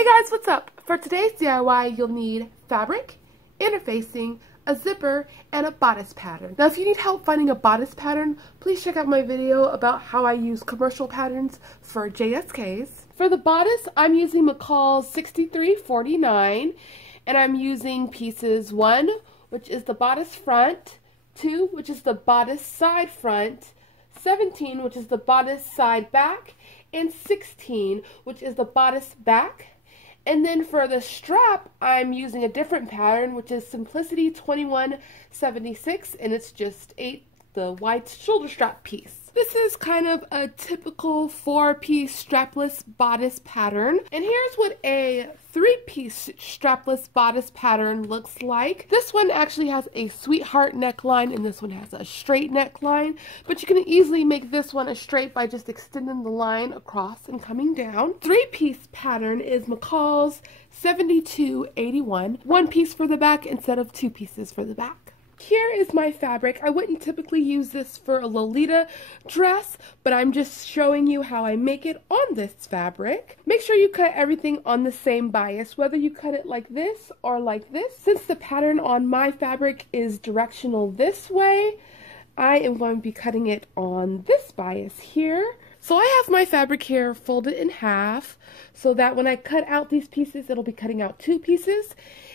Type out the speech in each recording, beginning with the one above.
Hey guys, what's up? For today's DIY, you'll need fabric, interfacing, a zipper, and a bodice pattern. Now if you need help finding a bodice pattern, please check out my video about how I use commercial patterns for JSKs. For the bodice, I'm using McCall's 6349, and I'm using pieces 1, which is the bodice front, 2, which is the bodice side front, 17, which is the bodice side back, and 16, which is the bodice back. And then for the strap, I'm using a different pattern, which is Simplicity 2176, and it's just the wide shoulder strap piece. This is kind of a typical 4-piece strapless bodice pattern, and here's what a 3-piece strapless bodice pattern looks like. This one actually has a sweetheart neckline, and this one has a straight neckline, but you can easily make this one a straight by just extending the line across and coming down. 3-piece pattern is McCall's 7281, 1 piece for the back instead of 2 pieces for the back. Here is my fabric. I wouldn't typically use this for a Lolita dress, but I'm just showing you how I make it on this fabric. Make sure you cut everything on the same bias, whether you cut it like this or like this. Since the pattern on my fabric is directional this way, I am going to be cutting it on this bias here. So I have my fabric here folded in half so that when I cut out these pieces, it'll be cutting out 2 pieces,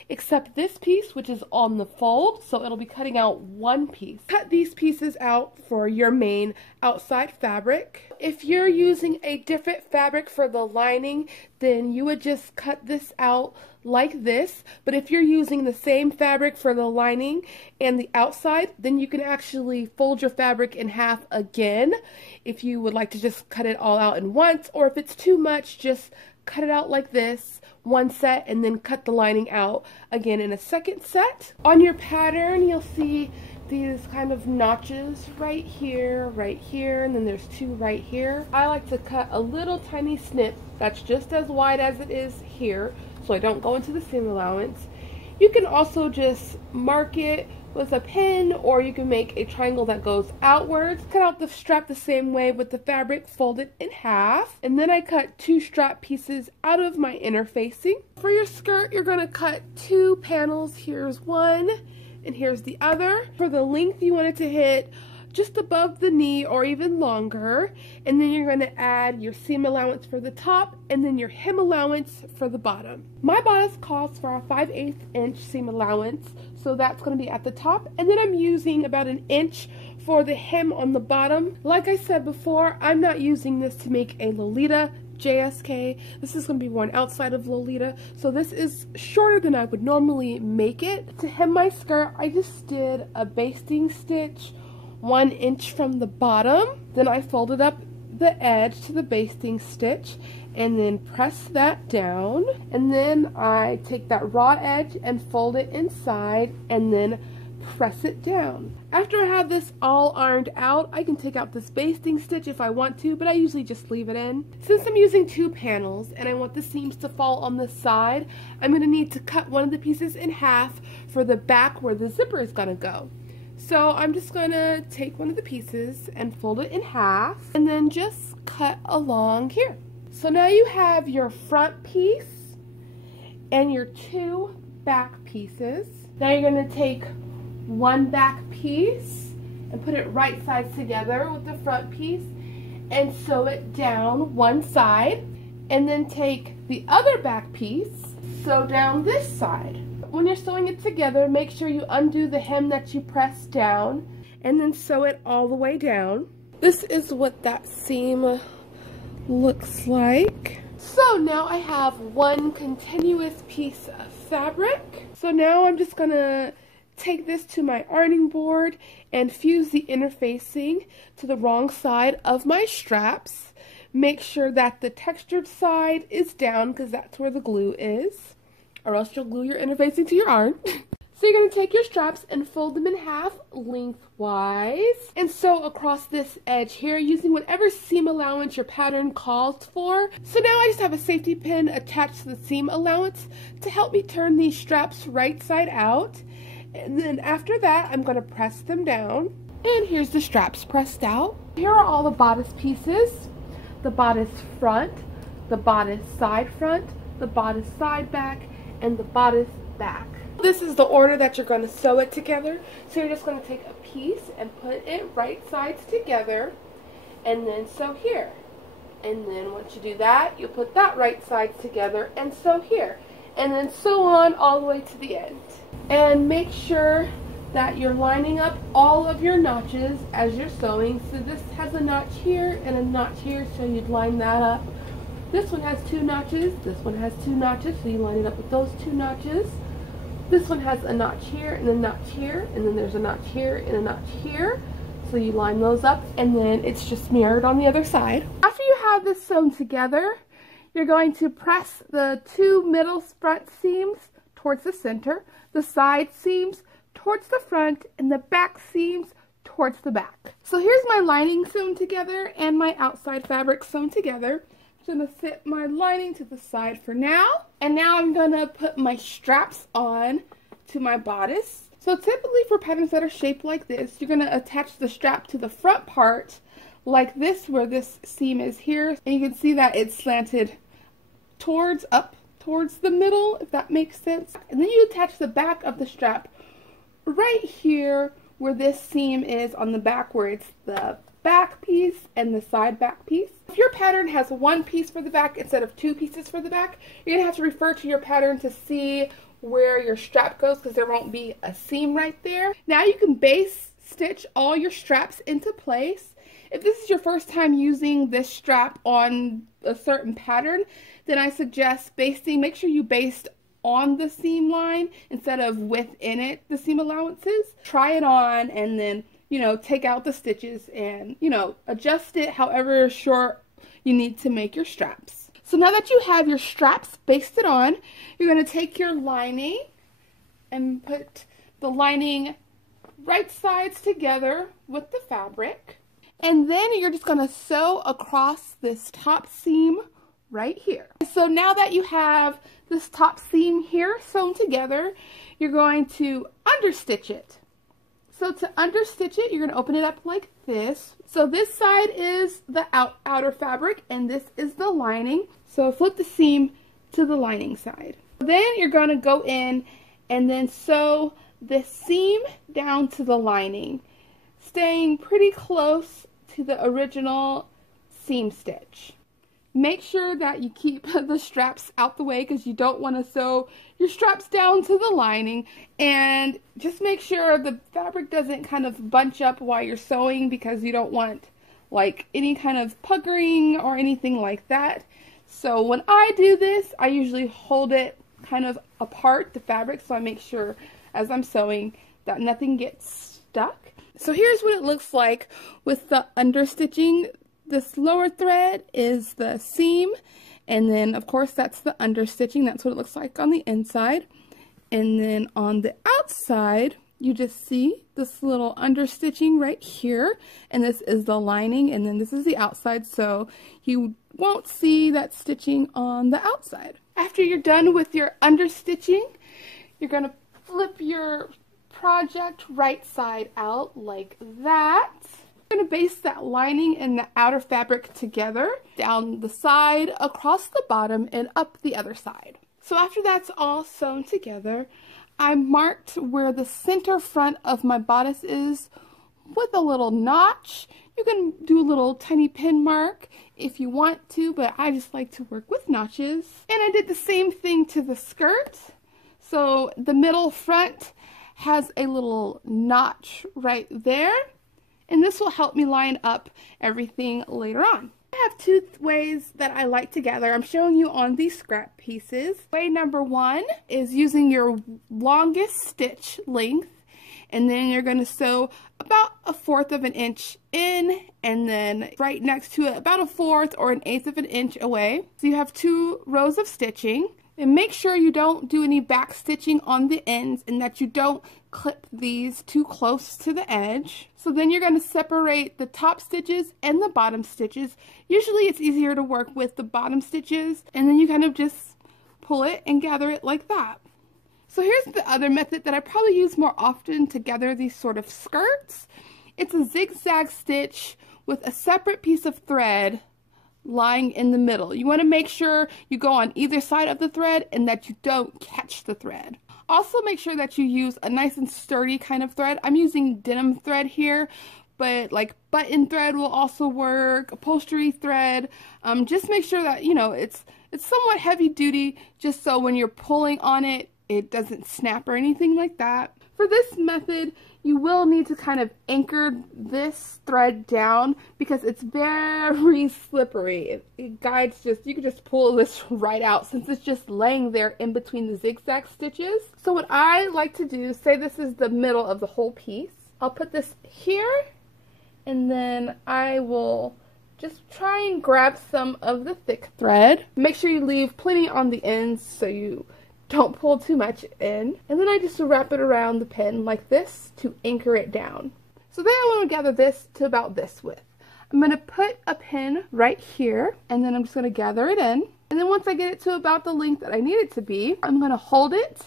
except this piece, which is on the fold, so it'll be cutting out 1 piece. Cut these pieces out for your main outside fabric. If you're using a different fabric for the lining, then you would just cut this out like this, but if you're using the same fabric for the lining and the outside, then you can actually fold your fabric in half again if you would like to just cut it all out in once, or if it's too much, just cut it out like this, 1 set, and then cut the lining out again in a second set. On your pattern, you'll see these kind of notches right here, and then there's 2 right here. I like to cut a little tiny snip that's just as wide as it is here, so I don't go into the seam allowance. You can also just mark it with a pin, or you can make a triangle that goes outwards. Cut out the strap the same way with the fabric folded in half, and then I cut 2 strap pieces out of my interfacing. For your skirt, you're going to cut 2 panels. Here's one and here's the other. For the length, you want it to hit just above the knee or even longer, and then you're going to add your seam allowance for the top and then your hem allowance for the bottom. My bodice calls for a 5/8 inch seam allowance, so that's going to be at the top, and then I'm using about 1 inch for the hem on the bottom. Like I said before, I'm not using this to make a Lolita JSK. This is going to be worn outside of Lolita, so this is shorter than I would normally make it. To hem my skirt, I just did a basting stitch 1 inch from the bottom, then I folded up the edge to the basting stitch and then press that down, and then I take that raw edge and fold it inside and then press it down. After I have this all ironed out, I can take out this basting stitch if I want to, but I usually just leave it in. Since I'm using 2 panels and I want the seams to fall on the side, I'm going to need to cut one of the pieces in half for the back where the zipper is going to go. So I'm just going to take one of the pieces and fold it in half and then just cut along here. So now you have your front piece and your 2 back pieces. Now you're going to take 1 back piece and put it right sides together with the front piece and sew it down one side, and then take the other back piece, sew down this side. When you're sewing it together, make sure you undo the hem that you pressed down and then sew it all the way down. This is what that seam looks like. So now I have 1 continuous piece of fabric. So now I'm just gonna take this to my ironing board and fuse the interfacing to the wrong side of my straps. Make sure that the textured side is down because that's where the glue is, or else you'll glue your interfacing to your iron. So you're going to take your straps and fold them in half lengthwise and sew across this edge here using whatever seam allowance your pattern calls for. So now I just have a safety pin attached to the seam allowance to help me turn these straps right side out. And then after that, I'm going to press them down. And here's the straps pressed out. Here are all the bodice pieces: the bodice front, the bodice side front, the bodice side back, and the bodice back. This is the order that you're going to sew it together. So you're just going to take a piece and put it right sides together and then sew here. And then once you do that, you'll put that right side together and sew here. And then sew on all the way to the end. And make sure that you're lining up all of your notches as you're sewing. So this has a notch here and a notch here, so you'd line that up. This one has 2 notches, this one has 2 notches, so you line it up with those 2 notches. This one has a notch here and a notch here, and then there's a notch here and a notch here. So you line those up, and then it's just mirrored on the other side. After you have this sewn together, you're going to press the 2 middle front seams towards the center, the side seams towards the front, and the back seams towards the back. So here's my lining sewn together and my outside fabric sewn together. I'm going to fit my lining to the side for now. And now I'm going to put my straps on to my bodice. So typically for patterns that are shaped like this, you're going to attach the strap to the front part like this, where this seam is here. And you can see that it's slanted up towards the middle, if that makes sense. And then you attach the back of the strap right here where this seam is on the back, where it's the back piece and the side back piece. If your pattern has 1 piece for the back instead of 2 pieces for the back, you're gonna have to refer to your pattern to see where your strap goes, because there won't be a seam right there. Now you can base stitch all your straps into place. If this is your first time using this strap on a certain pattern, then I suggest basting. Make sure you baste on the seam line instead of within it, the seam allowances. Try it on and then, you know, take out the stitches and, you know, adjust it however short you need to make your straps. So now that you have your straps basted on, you're going to take your lining and put the lining right sides together with the fabric. And then you're just going to sew across this top seam right here. So now that you have this top seam here sewn together, you're going to understitch it. So to understitch it, you're going to open it up like this. So this side is the outer fabric and this is the lining. So flip the seam to the lining side. Then you're going to go in and then sew this seam down to the lining, staying pretty close to the original seam stitch. Make sure that you keep the straps out the way, because you don't want to sew your straps down to the lining. And just make sure the fabric doesn't kind of bunch up while you're sewing, because you don't want like any kind of puckering or anything like that. So when I do this, I usually hold it kind of apart, the fabric, so I make sure as I'm sewing that nothing gets stuck. So here's what it looks like with the understitching. This lower thread is the seam, and then of course that's the understitching. That's what it looks like on the inside. And then on the outside, you just see this little understitching right here, and this is the lining, and then this is the outside, so you won't see that stitching on the outside. After you're done with your understitching, you're going to flip your project right side out like that. I'm going to baste that lining and the outer fabric together down the side, across the bottom, and up the other side. So after that's all sewn together, I marked where the center front of my bodice is with a little notch. You can do a little tiny pin mark if you want to, but I just like to work with notches. And I did the same thing to the skirt. So the middle front has a little notch right there, and this will help me line up everything later on. I have 2 ways that I like to gather. I'm showing you on these scrap pieces. Way number 1 is using your longest stitch length, and then you're going to sew about 1/4 of an inch in, and then right next to it about 1/4 or 1/8 of an inch away. So you have 2 rows of stitching. And make sure you don't do any back stitching on the ends, and that you don't clip these too close to the edge. So then you're going to separate the top stitches and the bottom stitches. Usually it's easier to work with the bottom stitches, and then you kind of just pull it and gather it like that. So here's the other method that I probably use more often to gather these sort of skirts. It's a zigzag stitch with a separate piece of thread lying in the middle. You want to make sure you go on either side of the thread and that you don't catch the thread. Also make sure that you use a nice and sturdy kind of thread. I'm using denim thread here, but like button thread will also work, upholstery thread. Just make sure that, you know, it's somewhat heavy duty, just so when you're pulling on it, it doesn't snap or anything like that. For this method, you will need to kind of anchor this thread down because it's very slippery. It guides just, you can just pull this right out since it's just laying there in between the zigzag stitches. So what I like to do, say this is the middle of the whole piece, I'll put this here and then I will just try and grab some of the thick thread. Make sure you leave plenty on the ends so you don't pull too much in. And then I just wrap it around the pin like this to anchor it down. So then I want to gather this to about this width. I'm going to put a pin right here and then I'm just going to gather it in. And then once I get it to about the length that I need it to be, I'm going to hold it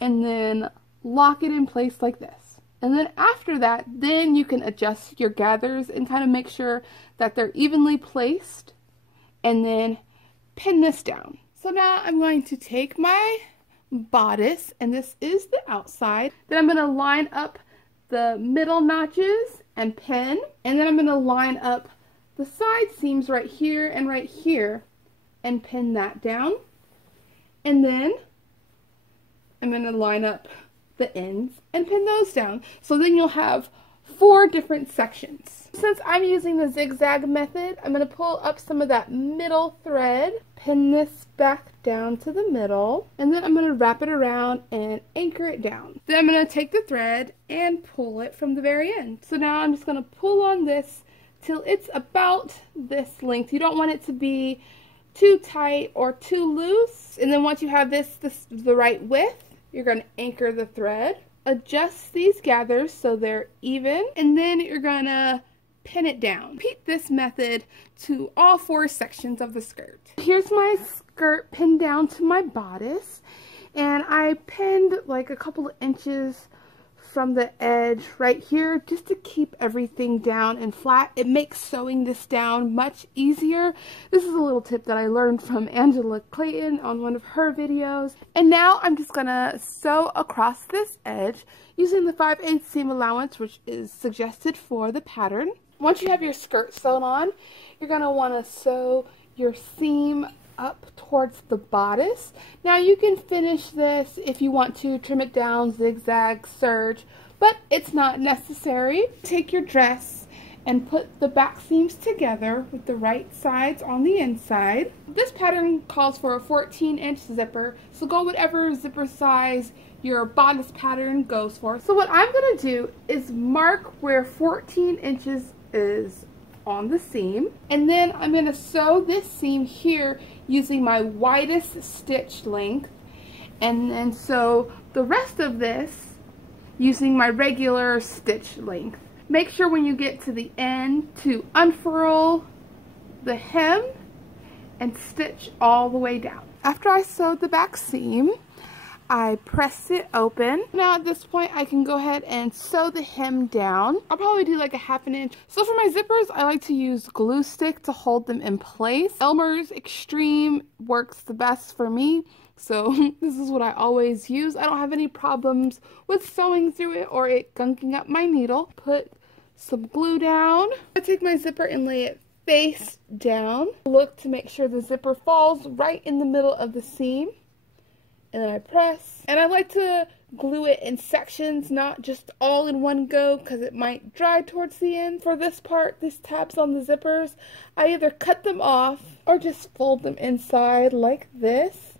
and then lock it in place like this. And then after that, then you can adjust your gathers and kind of make sure that they're evenly placed and then pin this down. So now I'm going to take my bodice, and this is the outside. Then I'm going to line up the middle notches and pin, and then I'm going to line up the side seams right here and pin that down. And then I'm going to line up the ends and pin those down. So then you'll have 4 different sections. Since I'm using the zigzag method, I'm going to pull up some of that middle thread, pin this back down to the middle, and then I'm going to wrap it around and anchor it down. Then I'm going to take the thread and pull it from the very end. So now I'm just going to pull on this till it's about this length. You don't want it to be too tight or too loose. And then once you have this the right width, you're going to anchor the thread, adjust these gathers so they're even, and then you're going to pin it down. Repeat this method to all 4 sections of the skirt. Here's my skirt pinned down to my bodice, and I pinned like a couple of inches from the edge right here just to keep everything down and flat. It makes sewing this down much easier. This is a little tip that I learned from Angela Clayton on one of her videos. And now I'm just gonna sew across this edge using the 5/8 seam allowance, which is suggested for the pattern. Once you have your skirt sewn on, you're gonna wanna sew your seam up towards the bodice. Now you can finish this if you want to, trim it down, zigzag, serge, but it's not necessary. Take your dress and put the back seams together with the right sides on the inside. This pattern calls for a 14-inch zipper, so go whatever zipper size your bodice pattern goes for. So what I'm going to do is mark where 14 inches is on the seam, and then I'm going to sew this seam here using my widest stitch length, and then sew the rest of this using my regular stitch length. Make sure when you get to the end to unfurl the hem and stitch all the way down. After I sewed the back seam, I pressed it open. Now at this point I can go ahead and sew the hem down. I'll probably do like a 1/2 inch. So for my zippers, I like to use glue stick to hold them in place. Elmer's Extreme works the best for me, so this is what I always use. I don't have any problems with sewing through it or it gunking up my needle. Put some glue down. I take my zipper and lay it face down. Look to make sure the zipper falls right in the middle of the seam. And then I press, and I like to glue it in sections, not just all in one go, because it might dry towards the end. For this part, these tabs on the zippers, I either cut them off or just fold them inside like this,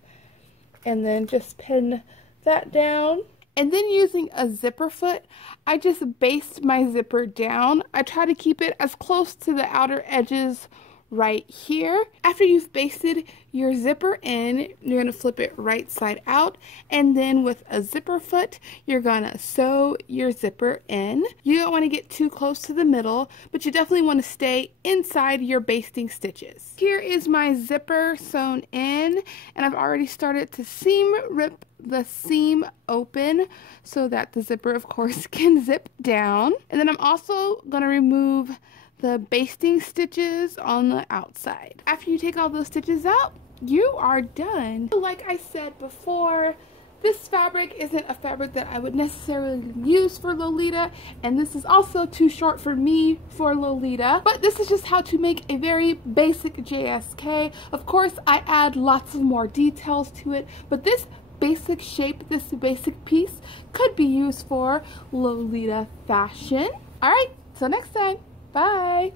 and then just pin that down. And then using a zipper foot, I just baste my zipper down. I try to keep it as close to the outer edges right here. After you've basted your zipper in, you're going to flip it right side out, and then with a zipper foot you're going to sew your zipper in. You don't want to get too close to the middle, but you definitely want to stay inside your basting stitches. Here is my zipper sewn in, and I've already started to seam rip the seam open so that the zipper of course can zip down. And then I'm also going to remove the basting stitches on the outside. After you take all those stitches out, you are done. Like I said before, this fabric isn't a fabric that I would necessarily use for Lolita, and this is also too short for me for Lolita, but this is just how to make a very basic JSK. Of course, I add lots of more details to it, but this basic shape, this basic piece could be used for Lolita fashion. Alright, till next time, bye!